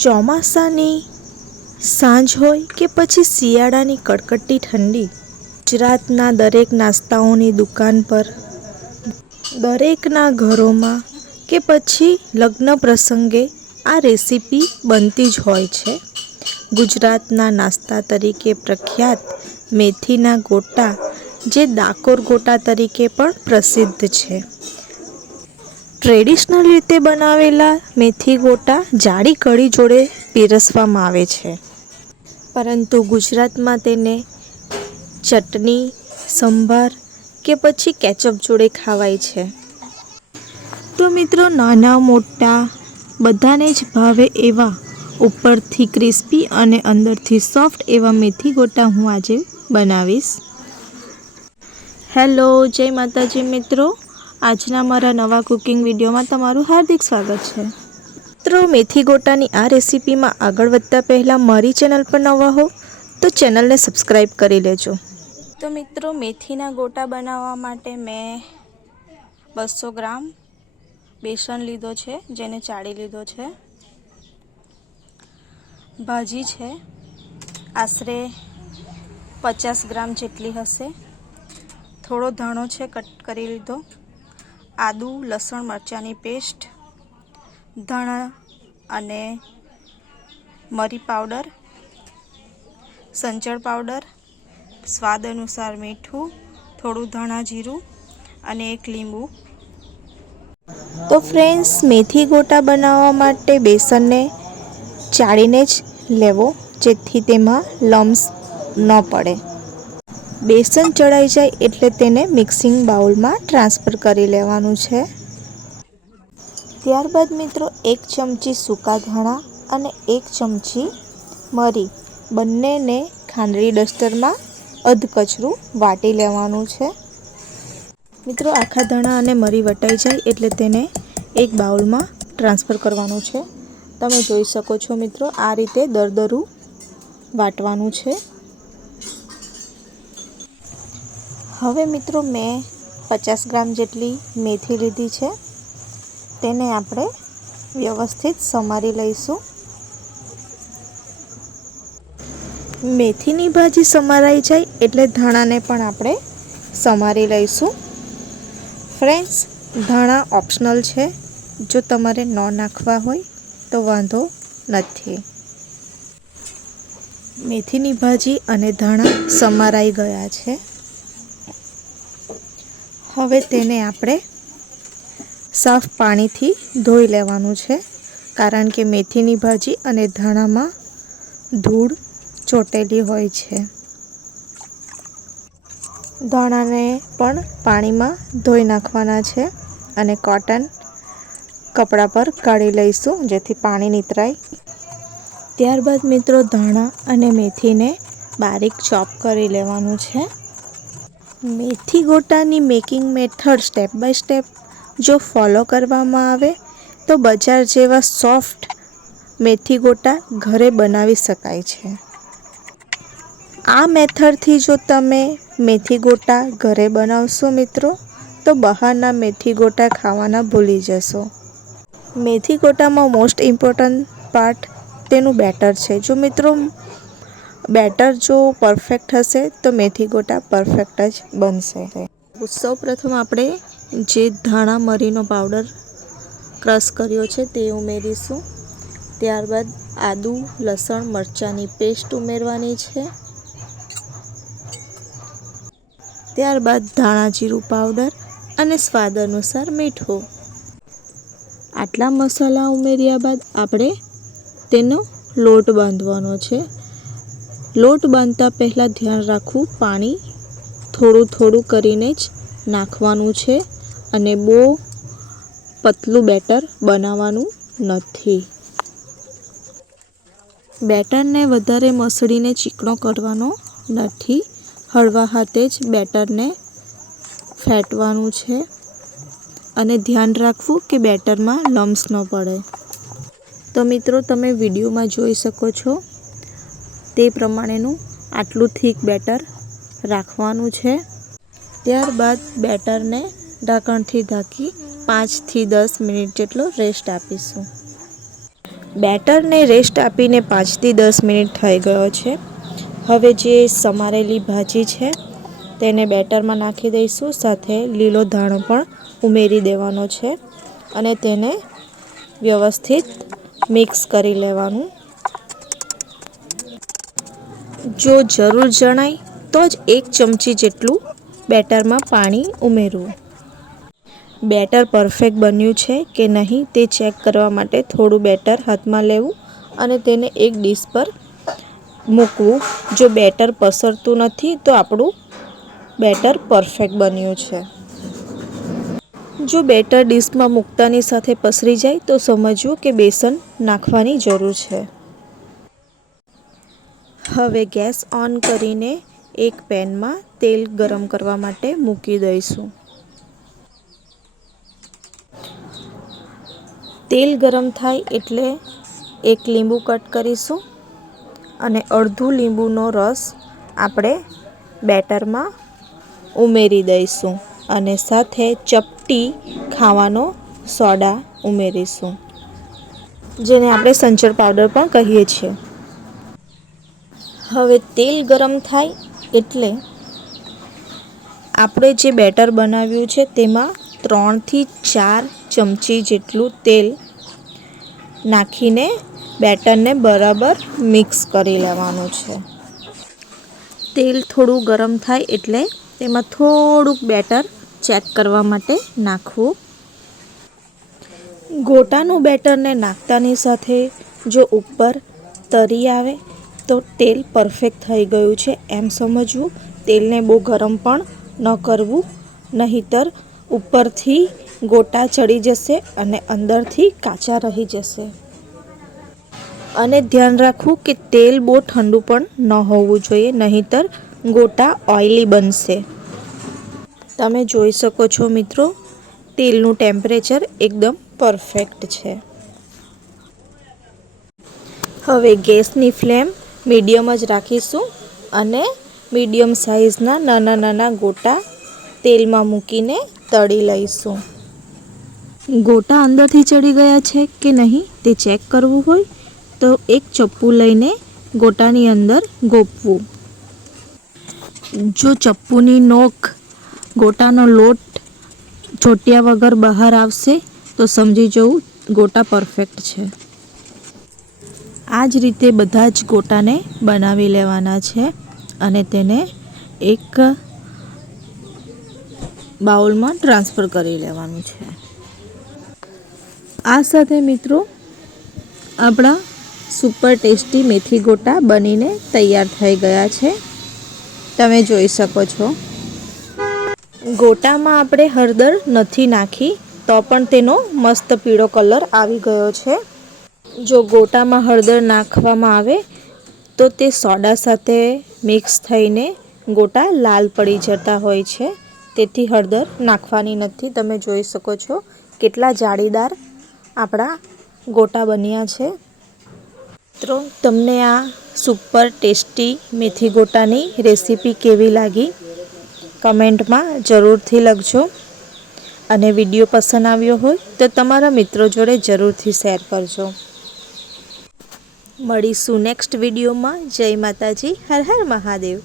ચોમાસાની સાંજ હોય કે પછી શિયાળાની કડકડતી ઠંડી, ગુજરાતના દરેક નાસ્તાઓની દુકાન પર, દરેકના ઘરોમાં કે પછી લગ્ન પ્રસંગે આ રેસીપી બનતી જ હોય છે. ગુજરાતના નાસ્તા તરીકે પ્રખ્યાત મેથીના ગોટા, જે ડાકોર ગોટા તરીકે પણ પ્રસિદ્ધ છે. ટ્રેડિશનલ રીતે બનાવેલા મેથી ગોટા જાડી કઢી જોડે પીરસવામાં આવે છે, પરંતુ ગુજરાતમાં તેને ચટણી, સંભાર કે પછી કેચઅપ જોડે ખવાય છે. તો મિત્રો, નાના મોટા બધાને જ ભાવે એવા ઉપરથી ક્રિસ્પી અને અંદરથી સોફ્ટ એવા મેથી ગોટા હું આજે બનાવીશ. હેલો, જય માતાજી મિત્રો. આજના મારા નવા કુકિંગ વિડીયોમાં તમારું હાર્દિક સ્વાગત છે. મિત્રો, મેથી ગોટાની આ રેસીપીમાં આગળ વધતા પહેલાં મારી ચેનલ પર નવા હો તો ચેનલને સબસ્ક્રાઈબ કરી લેજો. તો મિત્રો, મેથીના ગોટા બનાવવા માટે મેં 200 ગ્રામ બેસન લીધો છે, જેને ચાળી લીધો છે. ભાજી છે, આશરે 50 ગ્રામ જેટલી હશે. થોડો ધાણો છે, કટ કરી લીધો. આદુ, લસણ, મરચાંની પેસ્ટ, ધાણા અને મરી પાવડર, સંચળ પાવડર, સ્વાદ અનુસાર મીઠું, થોડું ધાણા જીરું અને એક લીંબુ. તો ફ્રેન્ડ્સ, મેથી ગોટા બનાવવા માટે બેસનને ચાળીને જ લેવો, જેથી તેમાં લમ્સ ન પડે. બેસન ચડાઈ જાય એટલે તેને મિક્સિંગ બાઉલમાં ટ્રાન્સફર કરી લેવાનું છે. ત્યારબાદ મિત્રો, 1 ચમચી સૂકા ધાણા અને 1 ચમચી મરી બંનેને ખાંડરી ડસ્ટરમાં અધકચરું વાટી લેવાનું છે. મિત્રો, આખા ધાણા અને મરી વટાઈ જાય એટલે તેને એક બાઉલમાં ટ્રાન્સફર કરવાનું છે. તમે જોઈ શકો છો મિત્રો, આ રીતે દરદરું વાટવાનું છે. હવે મિત્રો, મેં 50 ગ્રામ જેટલી મેથી લીધી છે, તેને આપણે વ્યવસ્થિત સમારી લઈશું. મેથીની ભાજી સમારાઈ જાય એટલે ધાણાને પણ આપણે સમારી લઈશું. ફ્રેન્ડ્સ, ધાણા ઓપ્શનલ છે, જો તમારે ન નાખવા હોય તો વાંધો નથી. મેથીની ભાજી અને ધાણા સમારાઈ ગયા છે. હવે તેને આપણે સાફ પાણીથી ધોઈ લેવાનું છે, કારણ કે મેથીની ભાજી અને ધાણામાં ધૂળ ચોટેલી હોય છે. ધાણાને પણ પાણીમાં ધોઈ નાખવાના છે અને કોટન કપડા પર કાઢી લઈશું, જેથી પાણી નીતરાય. ત્યારબાદ મિત્રો, ધાણા અને મેથીને બારીક ચોપ કરી લેવાનું છે. મેથી ગોટાની making method step by step જો ફોલો કરવામાં આવે તો બજાર જેવા સોફ્ટ મેથી ગોટા ઘરે બનાવી શકાય છે. આ મેથડથી જો તમે મેથી ગોટા ઘરે બનાવશો મિત્રો, તો બહારના મેથી ગોટા ખાવાના ભૂલી જશો. મેથી ગોટામાં મોસ્ટ ઇમ્પોર્ટન્ટ પાર્ટ તેનું બેટર છે. જો મિત્રો બેટર જો પરફેક્ટ હશે તો મેથી ગોટા પરફેક્ટ જ બનશે. સૌ પ્રથમ આપણે જે ધાણા મરીનો પાવડર ક્રશ કર્યો છે તે ઉમેરીશું. ત્યારબાદ આદુ, લસણ, મરચાંની પેસ્ટ ઉમેરવાની છે. ત્યારબાદ ધાણા જીરું પાવડર અને સ્વાદ અનુસાર મીઠું. આટલા મસાલા ઉમેર્યા બાદ આપણે તેનો લોટ બાંધવાનો છે. લોટ બાંધતા પહેલાં ધ્યાન રાખવું, પાણી થોડું થોડું કરીને જ નાખવાનું છે અને બહુ પતલું બેટર બનાવવાનું નથી. બેટરને વધારે મસળીને ચીકણો કરવાનો નથી. હળવા હાથે જ બેટરને ફેટવાનું છે અને ધ્યાન રાખવું કે બેટરમાં લમ્સ ન પડે. તો મિત્રો, તમે વિડીયોમાં જોઈ શકો છો તે પ્રમાણેનું આટલું થીક બેટર રાખવાનું છે. ત્યારબાદ બેટરને ઢાંકણથી ઢાંકી 5 થી 10 મિનિટ જેટલો રેસ્ટ આપીશું. બેટરને રેસ્ટ આપીને 5 થી 10 મિનિટ થઈ ગયો છે. હવે જે સમારેલી ભાજી છે તેને બેટરમાં નાખી દઈશું. સાથે લીલો ધાણો પણ ઉમેરી દેવાનો છે અને તેને વ્યવસ્થિત મિક્સ કરી લેવાનું. જો જરૂર જણાય તો જ 1 ચમચી જેટલું બેટરમાં પાણી ઉમેરવું. બેટર પરફેક્ટ બન્યું છે કે નહીં તે ચેક કરવા માટે થોડું બેટર હાથમાં લેવું અને તેને એક ડીશ પર મૂકવું. જો બેટર પસરતું નથી તો આપણું બેટર પરફેક્ટ બન્યું છે. જો બેટર ડીશમાં મૂકતાની સાથે પસરી જાય તો સમજવું કે બેસન નાખવાની જરૂર છે. હવે ગેસ ઓન કરીને એક પેનમાં તેલ ગરમ કરવા માટે મૂકી દઈશું. તેલ ગરમ થાય એટલે એક લીંબુ કટ કરીશું અને અડધું લીંબુનો રસ આપણે બેટરમાં ઉમેરી દઈશું અને સાથે ચપટી ખાવાનો સોડા ઉમેરીશું, જેને આપણે સંચળ પાવડર પણ કહીએ છીએ. હવે તેલ ગરમ થાય એટલે આપણે જે બેટર બનાવ્યું છે તેમાં 3 થી 4 ચમચી જેટલું તેલ નાખીને બેટરને બરાબર મિક્સ કરી લેવાનું છે. તેલ થોડું ગરમ થાય એટલે તેમાં થોડુંક બેટર ચેક કરવા માટે નાખવું. ગોટાનું બેટરને નાખતાની સાથે જો ઉપર તરી આવે તો તેલ પરફેક્ટ થઈ ગયું છે એમ સમજવું. તેલને બહુ ગરમ પણ ન કરવું, નહીંતર ઉપરથી ગોટા ચડી જશે અને અંદરથી કાચા રહી જશે. અને ધ્યાન રાખવું કે તેલ બહુ ઠંડુ પણ ન હોવું જોઈએ, નહીંતર ગોટા ઓઇલી બનશે. તમે જોઈ શકો છો મિત્રો, તેલનું ટેમ્પરેચર એકદમ પરફેક્ટ છે. હવે ગેસની ફ્લેમ મીડિયમ જ રાખીશું અને મીડિયમ સાઇઝના નાના નાના ગોટા તેલમાં મૂકીને તળી લઈશું. ગોટા અંદરથી ચડી ગયા છે કે નહીં તે ચેક કરવું હોય તો એક ચપ્પુ લઈને ગોટાની અંદર ગોપવું. જો ચપ્પુની નોક ગોટાનો લોટ ચોટ્યા વગર બહાર આવશે તો સમજી જવું ગોટા પરફેક્ટ છે. આ જ રીતે બધા જ ગોટાને બનાવી લેવાના છે અને તેને એક બાઉલમાં ટ્રાન્સફર કરી લેવાનું છે. આ સાથે મિત્રો આપણા સુપર ટેસ્ટી મેથી ગોટા બનીને તૈયાર થઈ ગયા છે. તમે જોઈ શકો છો. ગોટામાં આપણે હળદર નથી નાખી તો પણ તેનો મસ્ત પીળો કલર આવી ગયો છે. જો ગોટામાં હળદર નાખવામાં આવે તો તે સોડા સાથે મિક્સ થઈને ગોટા લાલ પડી જતા હોય છે, તેથી હળદર નાખવાની નથી. તમે જોઈ શકો છો કેટલા જાળીદાર આપણા ગોટા બન્યા છે. મિત્રો, તમને આ સુપર ટેસ્ટી મેથી ગોટાની રેસીપી કેવી લાગી કમેન્ટમાં જરૂરથી લખજો અને વિડીયો પસંદ આવ્યો હોય તો તમારા મિત્રો જોડે જરૂરથી શેર કરજો. મળીશું નેક્સ્ટ વિડીયોમાં. જય માતાજી, હર હર મહાદેવ.